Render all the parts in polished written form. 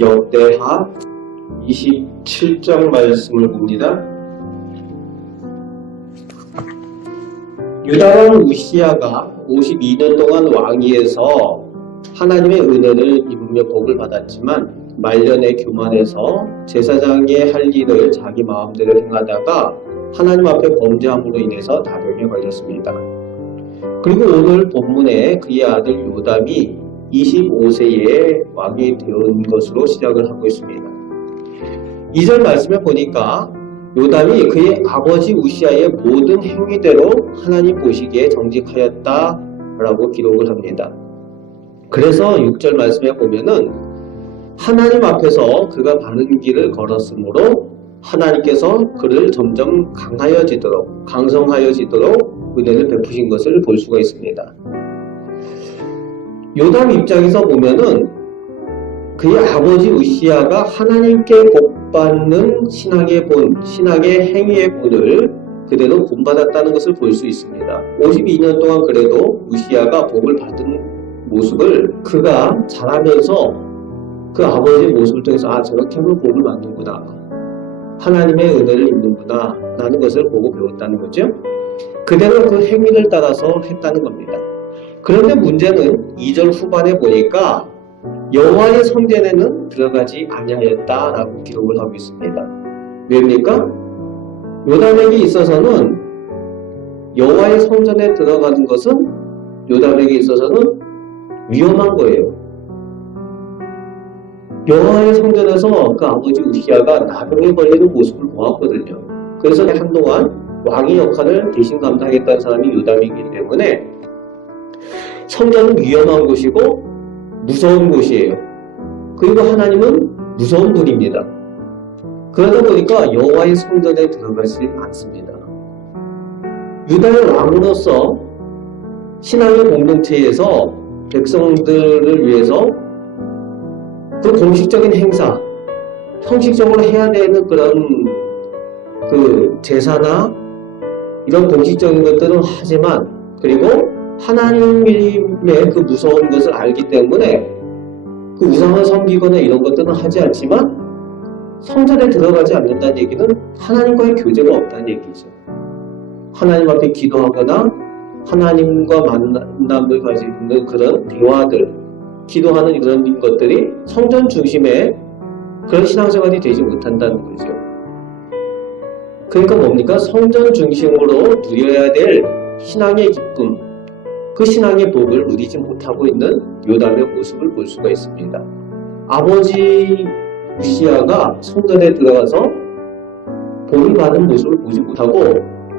역대하 27장 말씀을 봅니다. 유다 왕 우시야가 52년 동안 왕위에서 하나님의 은혜를 입으며 복을 받았지만 말년에 교만해서 제사장의 할 일을 자기 마음대로 행하다가 하나님 앞에 범죄함으로 인해서 다병에 걸렸습니다. 그리고 오늘 본문에 그의 아들 요담이 25세에 왕이 되은 것으로 시작을 하고 있습니다. 2절 말씀에 보니까 요담이 그의 아버지 우시야의 모든 행위대로 하나님 보시기에 정직하였다 라고 기록을 합니다. 그래서 6절 말씀에 보면은 하나님 앞에서 그가 바른 길을 걸었으므로 하나님께서 그를 점점 강성하여지도록 은혜를 베푸신 것을 볼 수가 있습니다. 요담 입장에서 보면은 그의 아버지 우시야가 하나님께 복받는 신앙의 행위의 본을 그대로 본받았다는 것을 볼 수 있습니다. 52년 동안 그래도 우시야가 복을 받은 모습을 그가 자라면서 그 아버지의 모습을 통해서 저렇게 하면 복을 받는구나, 하나님의 은혜를 입는구나 라는 것을 보고 배웠다는 거죠. 그대로 그 행위를 따라서 했다는 겁니다. 그런데 문제는 2절 후반에 보니까 여호와의 성전에는 들어가지 아니하였다라고 기록을 하고 있습니다. 왜입니까? 요담에게 있어서는 여호와의 성전에 들어가는 것은 요담에게 있어서는 위험한 거예요. 여호와의 성전에서 그 아버지 우시야가 나병에 걸리는 모습을 보았거든요. 그래서 한동안 왕의 역할을 대신 감당했던 사람이 요담이기 때문에 성전은 위험한 곳이고 무서운 곳이에요. 그리고 하나님은 무서운 분입니다. 그러다 보니까 여호와의 성전에 들어가지 않습니다. 유다의 왕으로서 신앙의 공동체에서 백성들을 위해서 그 공식적인 행사, 형식적으로 해야 되는 그런 그 제사나 이런 공식적인 것들은 하지만, 그리고 하나님의 그 무서운 것을 알기 때문에 그 우상을 섬기거나 이런 것들은 하지 않지만 성전에 들어가지 않는다는 얘기는 하나님과의 교제가 없다는 얘기죠. 하나님 앞에 기도하거나 하나님과 만남을 가지고 있는 그런 대화들, 기도하는 이런 것들이 성전 중심의 그런 신앙생활이 되지 못한다는 거죠. 그러니까 뭡니까? 성전 중심으로 누려야 될 신앙의 기쁨, 그 신앙의 복을 누리지 못하고 있는 요담의 모습을 볼 수가 있습니다. 아버지 우시야가 성전에 들어가서 복을 받은 모습을 보지 못하고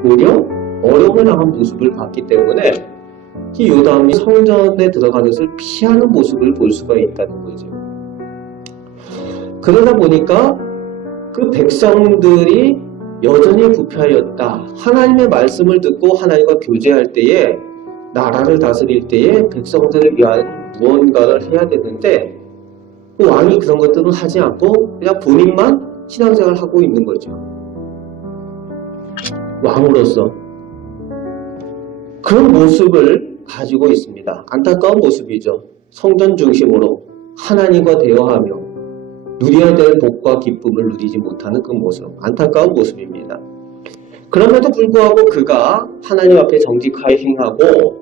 오히려 어려움을 당한 모습을 봤기 때문에 이 요담이 성전에 들어가는 것을 피하는 모습을 볼 수가 있다는 거죠. 그러다 보니까 그 백성들이 여전히 부패하였다. 하나님의 말씀을 듣고 하나님과 교제할 때에, 나라를 다스릴 때에 백성들을 위한 무언가를 해야 되는데 그 왕이 그런 것들은 하지 않고 그냥 본인만 신앙생활을 하고 있는 거죠. 왕으로서 그런 모습을 가지고 있습니다. 안타까운 모습이죠. 성전 중심으로 하나님과 대화하며 누려야 될 복과 기쁨을 누리지 못하는 그 모습, 안타까운 모습입니다. 그럼에도 불구하고 그가 하나님 앞에 정직하게 행하고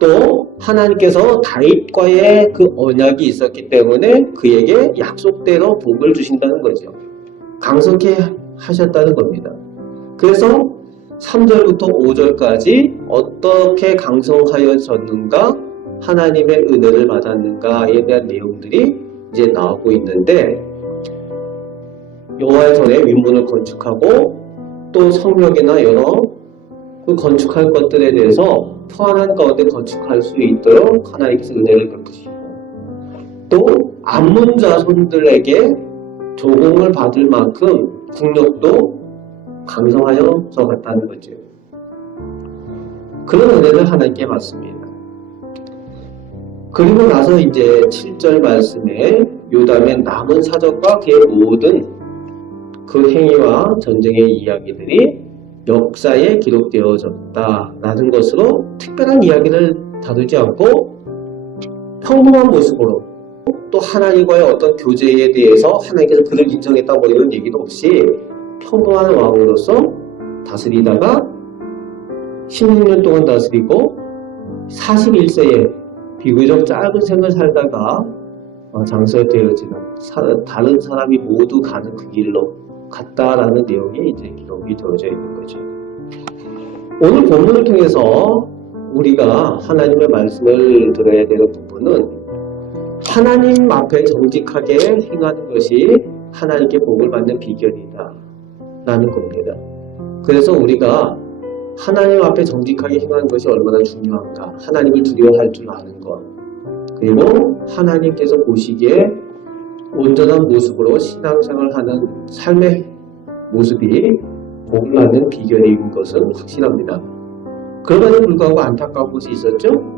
또 하나님께서 다윗과의 그 언약이 있었기 때문에 그에게 약속대로 복을 주신다는 거죠. 강성케 하셨다는 겁니다. 그래서 3절부터 5절까지 어떻게 강성하여졌는가, 하나님의 은혜를 받았는가에 대한 내용들이 이제 나오고 있는데, 여호와의 전에 윗문을 건축하고 또 성벽이나 여러 그 건축할 것들에 대해서 평안한 가운데 건축할 수 있도록 하나님께서 은혜를 베푸시고, 또 암몬 자손들에게 조공을 받을 만큼 국력도 강성하여서 갔다는 거죠. 그런 은혜를 하나님께 받습니다. 그리고 나서 이제 7절 말씀에 요담의 남은 사적과 그의 모든 그 행위와 전쟁의 이야기들이 역사에 기록되어졌다라는 것으로 특별한 이야기를 다루지 않고 평범한 모습으로 또 하나님과의 어떤 교제에 대해서 하나님께서 그를 인정했다 뭐 이런 얘기도 없이 평범한 왕으로서 다스리다가 16년 동안 다스리고 41세에 비교적 짧은 생을 살다가 장사되어지는 다른 사람이 모두 가는 그 길로 갔다라는 내용이 이제 기록이 되어져 있는 거죠. 오늘 본문을 통해서 우리가 하나님의 말씀을 들어야 되는 부분은 하나님 앞에 정직하게 행하는 것이 하나님께 복을 받는 비결이다 라는 겁니다. 그래서 우리가 하나님 앞에 정직하게 행하는 것이 얼마나 중요한가, 하나님을 두려워할 줄 아는 것, 그리고 하나님께서 보시기에 온전한 모습으로 신앙생활하는 삶의 모습이 복을 받는 비결인 것은 확실합니다. 그럼에도 불구하고 안타까운 것이 있었죠.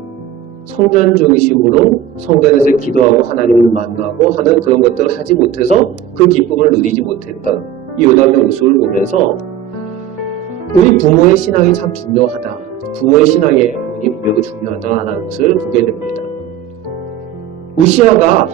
성전 중심으로 성전에서 기도하고 하나님을 만나고 하는 그런 것들을 하지 못해서 그 기쁨을 누리지 못했던 이 요담의 모습을 보면서 우리 부모의 신앙이 참 중요하다. 부모의 신앙에 매우 중요하다는 것을 보게 됩니다. 우시아가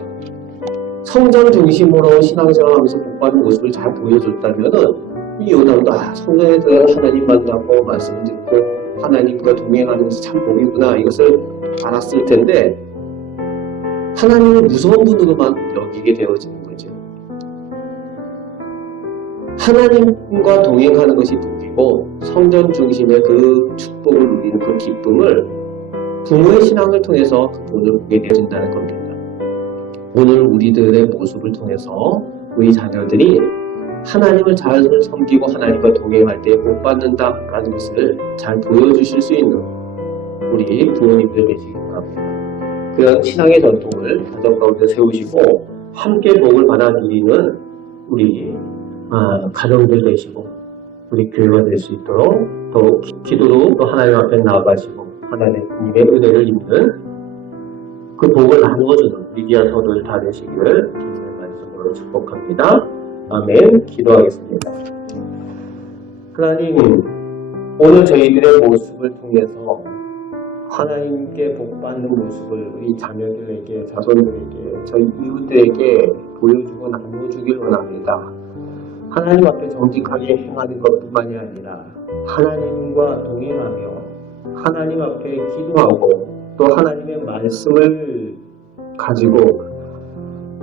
성전 중심으로 신앙생활하면서 복받는 모습을 잘 보여줬다면은 이 요담도 성전에 들어가 하나님 만나고 말씀 듣고 하나님과 동행하는 것이 참 복이구나 이것을 알았을 텐데 하나님을 무서운 분으로만 여기게 되어지는 거죠. 하나님과 동행하는 것이 복이고 성전 중심의 그 축복을 누리는 그 기쁨을 부모의 신앙을 통해서 그 본을 보게 되어진다는 겁니다. 오늘 우리들의 모습을 통해서 우리 자녀들이 하나님을 잘 섬기고 하나님과 동행할 때 복 받는다라는 것을 잘 보여주실 수 있는 우리 부모님들 되시기 바랍니다. 그런 신앙의 전통을 가정 가운데 세우시고 함께 복을 받아 누리는 우리 가정들 되시고 우리 교회가 될 수 있도록 더욱 기도로 또 하나님 앞에 나아가시고 하나님의 은혜를 입는 그 복을 나누어주는 리디아 성도들 다 되시기를 주님의 말씀으로 축복합니다. 아멘. 기도하겠습니다. 하나님, 오늘 저희들의 모습을 통해서 하나님께 복받는 모습을 우리 자녀들에게, 자손들에게, 저희 이웃들에게 보여주고 나눠주길 원합니다. 하나님 앞에 정직하게 행하는 것뿐만이 아니라 하나님과 동행하며 하나님 앞에 기도하고 또 하나님의 말씀을 가지고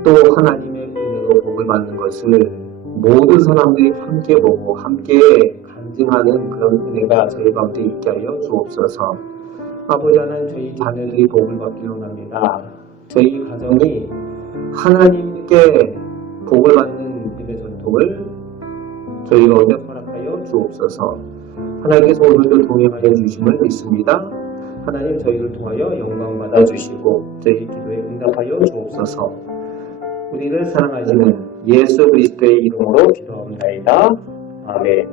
또 하나님의 은혜로 복을 받는 것을 모든 사람들이 함께 보고 함께 간증하는 그런 은혜가 저희 가운데 있게 하여 주옵소서. 아버지 하나님, 저희 자녀들이 복을 받기를 원합니다. 저희 가정이 하나님께 복을 받는 믿음의 전통을 저희 가운데 허락하여 주옵소서. 하나님께서 오늘도 동행하여 주심을 믿습니다. 하나님, 저희를 통하여 영광 받아 주시고 저희 기도에 응답하여 주옵소서. 우리를 사랑하시는 예수 그리스도의 이름으로 기도합니다. 아멘.